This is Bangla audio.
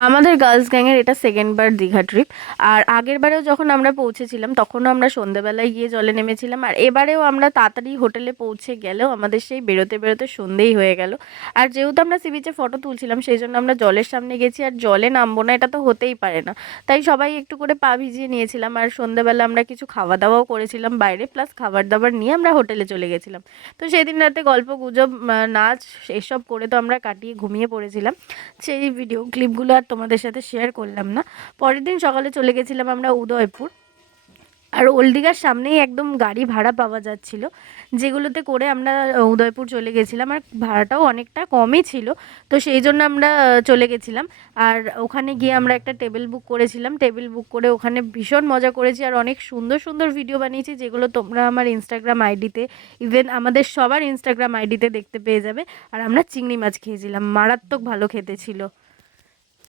আমাদের গার্লস গ্যাংয়ের এটা সেকেন্ড বার দীঘা ট্রিপ। আর আগের বারেও যখন আমরা পৌঁছেছিলাম তখনও আমরা সন্ধেবেলায় গিয়ে জলে নেমেছিলাম, আর এবারেও আমরা তাড়াতাড়ি হোটেলে পৌঁছে গেলেও আমাদের সেই বেরোতে বেরোতে সন্ধেই হয়ে গেল। আর যেহেতু আমরা সি বিচে ফটো তুলছিলাম সেই জন্য আমরা জলের সামনে গেছি, আর জলে নামবো না এটা তো হতেই পারে না। তাই সবাই একটু করে পা ভিজিয়ে নিয়েছিলাম, আর সন্ধেবেলা আমরা কিছু খাওয়া দাওয়াও করেছিলাম বাইরে, প্লাস খাবার দাবার নিয়ে আমরা হোটেলে চলে গেছিলাম। তো সেদিন রাতে গল্প গুজব নাচ এসব করে তো আমরা কাটিয়ে ঘুমিয়ে পড়েছিলাম। সেই ভিডিও ক্লিপগুলো আর তোমাদের সাথে শেয়ার করলাম না। পরের দিন সকালে চলে গেছিলাম আমরা উদয়পুর। আর ওল্ড দীঘার সামনেই একদম গাড়ি ভাড়া পাওয়া যাচ্ছিল, যেগুলোতে করে আমরা উদয়পুর চলে গেছিলাম, আর ভাড়াটাও অনেকটা কমই ছিল। তো সেই জন্য আমরা চলে গেছিলাম। আর ওখানে গিয়ে আমরা একটা টেবিল বুক করেছিলাম, টেবিল বুক করে ওখানে ভীষণ মজা করেছি, আর অনেক সুন্দর সুন্দর ভিডিও বানিয়েছি যেগুলো তোমরা আমার ইনস্টাগ্রাম আইডিতে, ইভেন আমাদের সবার ইনস্টাগ্রাম আইডিতে দেখতে পেয়ে যাবে। আর আমরা চিংড়ি মাছ খেয়েছিলাম, মারাত্মক ভালো খেতে ছিল।